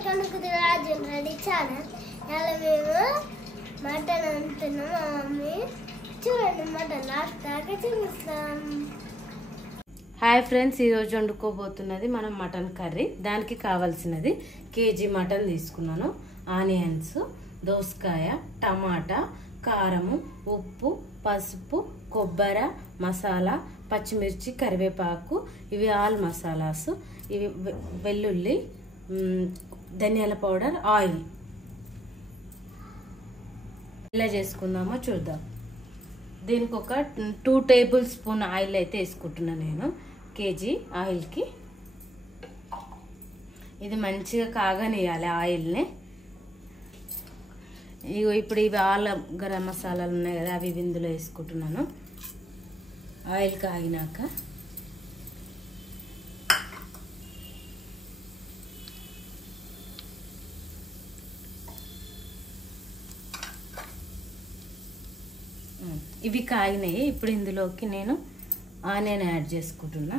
Welcome to Rajan Reddy channel. ఇలా మేము mutton వండుతున్నాం. మా మమ్మీ చూడండి మటన్ లాస్ట్ దాకా చూపిస్తాం. హాయ్ ఫ్రెండ్స్, ఈరోజు వండుకోబోతున్నది మనం మటన్ కర్రీ. దానికి కావాల్సినది కేజీ మటన్ తీసుకున్నాను. ఆనియన్స్, దోసకాయ, టమాటా, కారము, ఉప్పు, పసుపు, కొబ్బరి, మసాలా, పచ్చిమిర్చి, కరివేపాకు, ఇవి ఆల్ మసాలాస్, ఇవి వెల్లుల్లి, ధనియాల పౌడర్, ఆయిల్. ఎలా చేసుకుందామో చూద్దాం. దీనికి ఒక 2 టేబుల్ స్పూన్ ఆయిల్ అయితే వేసుకుంటున్నాను నేను కేజీ ఆయిల్కి. ఇది మంచిగా కాగనియాలి ఆయిల్ని. ఇప్పుడు ఇవి ఆల్ గరం మసాలాలు ఉన్నాయి కదా, అవి ఇందులో వేసుకుంటున్నాను. ఆయిల్ కాగినాక ఇవి కాగినాయి. ఇప్పుడు ఇందులోకి నేను ఆనియన్ యాడ్ చేసుకుంటున్నా.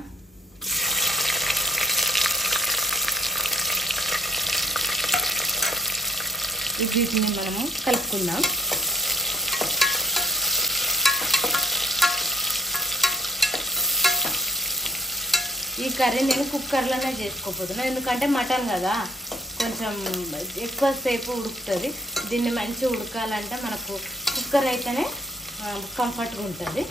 వీటిని మనము కలుపుకుందాం. ఈ కర్రీ నేను కుక్కర్లోనే చేసుకోపోతున్నాను, ఎందుకంటే మటన్ కదా కొంచెం ఎక్కువసేపు ఉడుకుతుంది. దీన్ని మంచిగా ఉడకాలంటే మనకు కుక్కర్ అయితేనే కంఫర్ట్గా ఉంటుంది.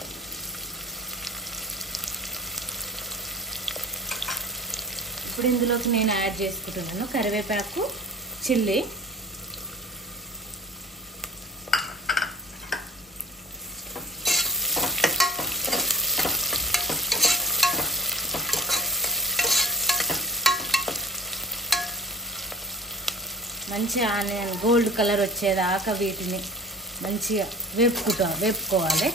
ఇప్పుడు ఇందులోకి నేను యాడ్ చేసుకుంటున్నాను కరివేపాకు, చిల్లీ, మంచిగా ఆనియన్ గోల్డ్ కలర్ వచ్చేదాకా వీటిని మంచిగా వేపుకోవాలి.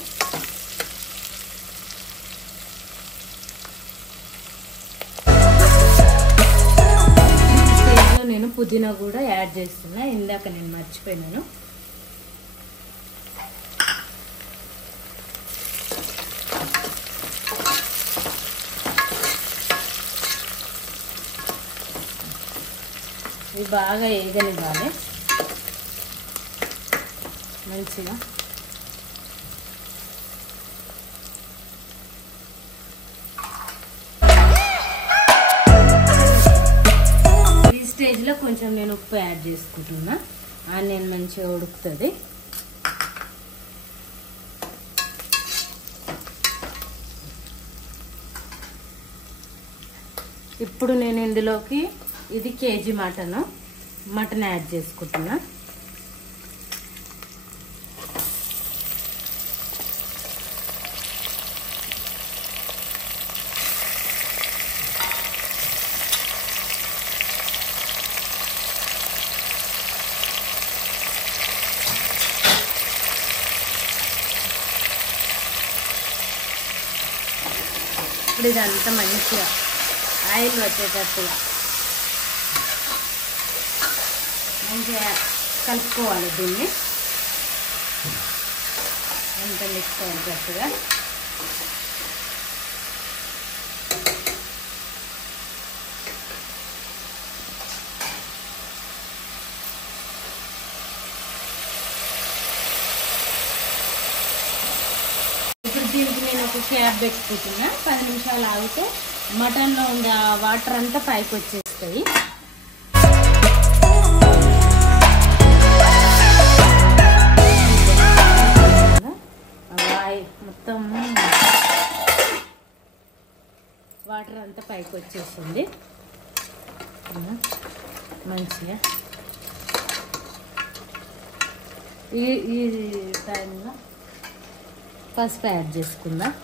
స్టేజ్లో నేను పుదీనా కూడా యాడ్ చేస్తున్నా, ఇందాక నేను మర్చిపోయినాను. ఇవి బాగా వేగనివ్వాలి మంచిగా. ఈ స్టేజ్లో కొంచెం నేను ఉప్పు యాడ్ చేసుకుంటున్నా. ఆనియన్ మంచిగా ఉడుకుతుంది. ఇప్పుడు నేను ఇందులోకి ఇది కేజీ మటన్ యాడ్ చేసుకుంటున్నా. ఇప్పుడు ఇదంతా మంచిగా ఆయిల్ వచ్చేటట్టుగా మంచిగా కలుపుకోవాలి. దీన్ని అంత మిక్స్ అయ్యేటట్టుగా. ఇప్పుడు దీనికి నేను ఒక క్యాప్ పెట్టుకుంటున్నా. 10 నిమిషాలు ఆగితే మటన్లో ఉండే ఆ వాటర్ అంతా పైకి వచ్చేస్తాయి. మొత్తం వాటర్ అంతా పైకి వచ్చేసింది మంచిగా. ఈ టైంలో పసుపు యాడ్ చేసుకుందాం.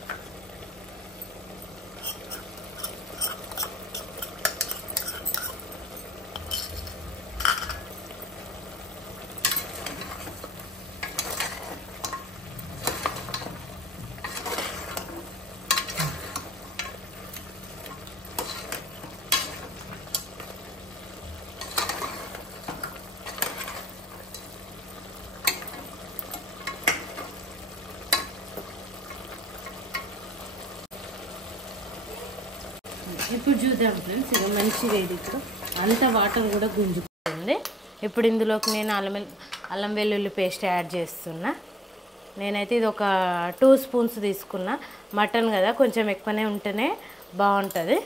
ఇప్పుడు చూద్దాం ఫ్రెండ్స్, ఇక మంచిగా ఇది ఇప్పుడు అంత వాటర్ కూడా గుంజుకోవాలి. అయిపోతుంది. ఇప్పుడు ఇందులోకి నేను అల్లం వెల్లుల్లి పేస్ట్ యాడ్ చేస్తున్నా. నేనైతే ఇది ఒక 2 స్పూన్స్ తీసుకున్నా. మటన్ కదా కొంచెం ఎక్కువనే ఉంటేనే బాగుంటుంది.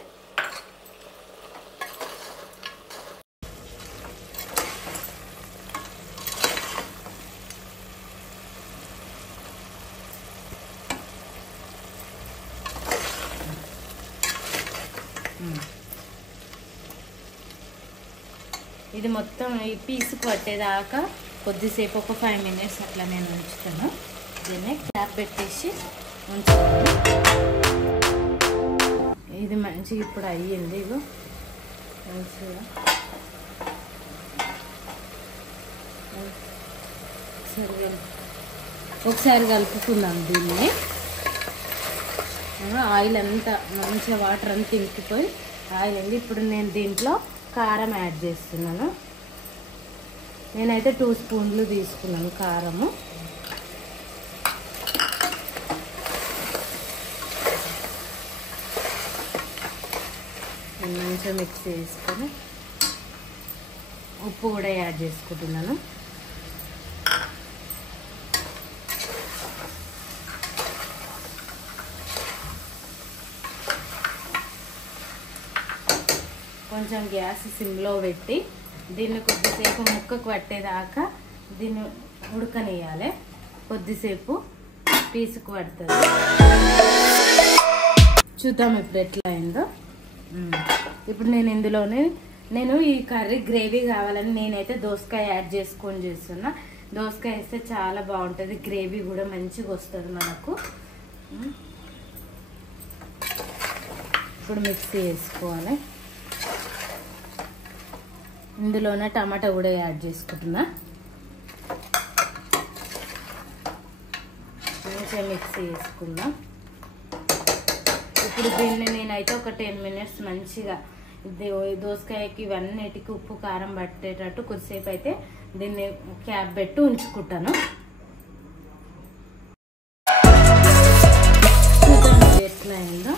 ఇది మొత్తం ఈ పీసుకు పట్టేదాకా కొద్దిసేపు ఒక 5 మినిట్స్ అట్లా నేను ఉంచుతాను. దీన్ని క్యాప్ పెట్టేసి ఉంచుతాను. ఇది మంచిగా ఇప్పుడు అయ్యింది. ఇగో మంచిగా ఒకసారి కలుపుకుందాం దీన్ని. ఆయిల్ అంతా మంచిగా వాటర్ అంతా ఇంకిపోయి ఆయిల్ ఉంది. ఇప్పుడు నేను దీంట్లో కారం యాడ్ చేస్తున్నాను. నేనైతే 2 స్పూన్లు తీసుకున్నాను కారము. మంచిగా మిక్స్ చేసుకొని ఉప్పు కూడా యాడ్ చేసుకుంటున్నాను. కొంచెం గ్యాస్ సిమ్లో పెట్టి దీన్ని కొద్దిసేపు ముక్కకు పట్టేదాకా దీన్ని ఉడకనియాలి. కొద్దిసేపు పీసుకు పడుతుంది. చూద్దాం ఇప్పుడు ఎట్లా అయిందో. ఇప్పుడు నేను ఇందులోనే ఈ కర్రీ గ్రేవీ కావాలని నేనైతే దోసకాయ యాడ్ చేసుకొని చేస్తున్నా. దోసకాయ వేస్తే చాలా బాగుంటుంది. గ్రేవీ కూడా మంచిగా వస్తుంది మనకు. ఇప్పుడు మిక్సీ వేసుకోవాలి. ఇందులోనే టమాటా కూడా యాడ్ చేసుకుంటున్నా. మంచిగా మిక్సీ వేసుకుందాం. ఇప్పుడు దీన్ని నేనైతే ఒక 10 మినిట్స్ మంచిగా దోసకాయకి ఇవన్నిటికి ఉప్పు కారం పట్టేటట్టు కొద్దిసేపు అయితే దీన్ని క్యాప్ పెట్టి ఉంచుకుంటాను. ఎట్లా అయిందో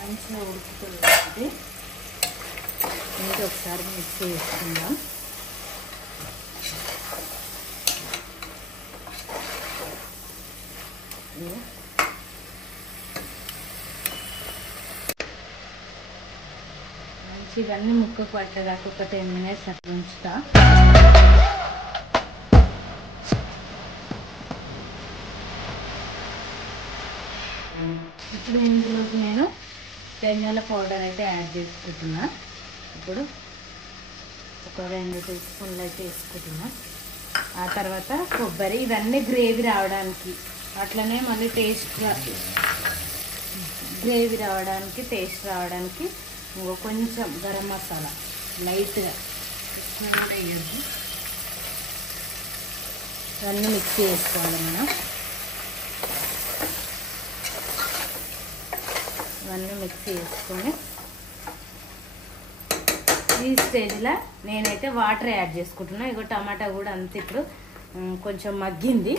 మంచిగా ఉడుకుతుంది. ఇంకా ఒకసారి మిక్స్ చేసుకుందాం. మంచి ఇవన్నీ ముక్కకు పట్టేదాకా ఒక 10 మినిట్స్ అట్లా ఉంచుతా. ఇప్పుడు ఇందులోకి నేను ధనియాల పౌడర్ అయితే యాడ్ చేసుకుంటున్నా. ఇప్పుడు ఒక 2 టీ స్పూన్లు అయితే వేసుకుంటున్నా. ఆ తర్వాత కొబ్బరి, ఇవన్నీ గ్రేవీ రావడానికి అట్లనే మళ్ళీ గ్రేవీ రావడానికి టేస్ట్ రావడానికి కొంచెం గరం మసాలా లైట్గా కూడా వేయద్దు. ఇవన్నీ మిక్స్ చేసుకోవాలి మనం. ఇవన్నీ మిక్స్ చేసుకొని ఈ స్టేజ్లో నేనైతే వాటర్ యాడ్ చేసుకుంటున్నా. ఇగో టమాటా కూడా అంత ఇప్పుడు కొంచెం మగ్గింది.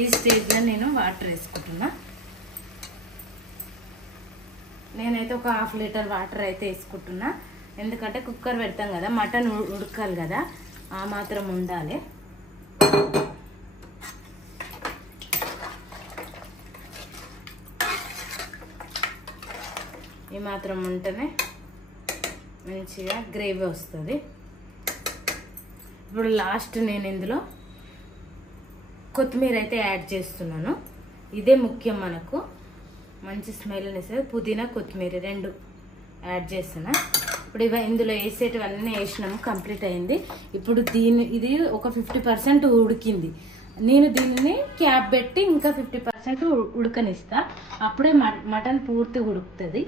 ఈ స్టేజ్లో నేను వాటర్ వేసుకుంటున్నా. నేనైతే ఒక 1/2 లీటర్ వాటర్ అయితే వేసుకుంటున్నా. ఎందుకంటే కుక్కర్ పెడతాం కదా, మటన్ ఉడకాలి కదా, ఆ మాత్రం ఉండాలి. ఈ మాత్రం ఉంటేనే మంచిగా గ్రేవీ వస్తుంది. ఇప్పుడు లాస్ట్ నేను ఇందులో కొత్తిమీర అయితే యాడ్ చేస్తున్నాను. ఇదే ముఖ్యం, మనకు మంచి స్మెల్ ఇస్తుంది. పుదీనా కొత్తిమీర 2 యాడ్ చేస్తున్నా. ఇప్పుడు ఇందులో వేసేటివన్నీ వేసినాము, కంప్లీట్ అయింది. ఇప్పుడు ఇది ఒక 50% ఉడికింది. నేను దీనిని క్యాప్ పెట్టి ఇంకా 50% ఉడకనిస్తా. అప్పుడే మటన్ పూర్తిగా ఉడుకుతుంది.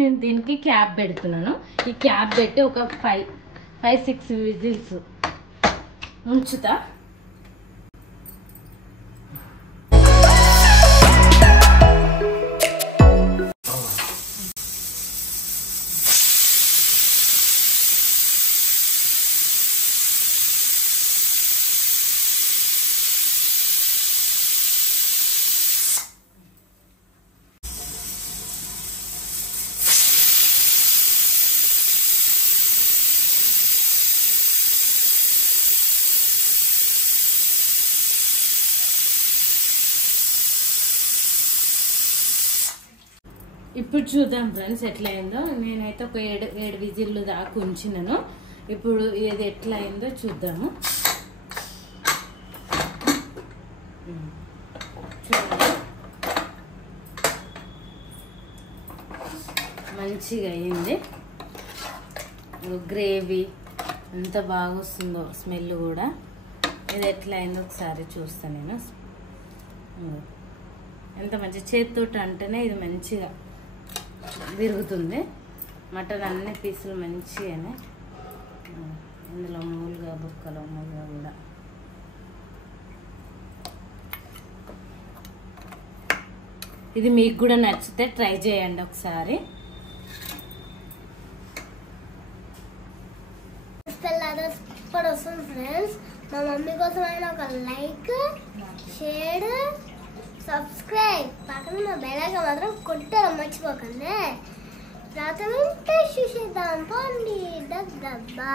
నేను దీనికి క్యాప్ పెడుతున్నాను. ఈ క్యాప్ పెట్టి ఒక 5-6 విజిల్స్ ఉంచుతా. ఇప్పుడు చూద్దాం ఫ్రెండ్స్ ఎట్లా అయిందో. నేనైతే ఒక 7 విజిల్లు దాకా ఉంచినాను. ఇప్పుడు ఇది ఎట్లా అయిందో చూద్దాము. చూడండి మంచిగా అయింది. గ్రేవీ ఎంత బాగా వస్తుందో స్మెల్ కూడా. ఇది ఎట్లా అయిందో ఒకసారి చూస్తాను నేను. ఎంత మంచి చేతితో అంటేనే ఇది మంచిగా విరుగుతుంది. మటన్ అన్ని పీసులు మంచిగానే ఇందులో మూలుగా బుక్కలు మూలుగా కూడా. ఇది మీకు కూడా నచ్చితే ట్రై చేయండి ఒకసారి. సూపర్ వస్తుంది ఫ్రెండ్స్. మా మమ్మీ కోసం అయినా ఒక లైక్, షేర్, సబ్స్క్రైబ్, పక్కన మా బెల్లైకాన్ మాత్రం కొట్టడం మర్చిపోకండి. రాత్రి టేస్ట్ చూసేద్దాం పోండి. డబ్బా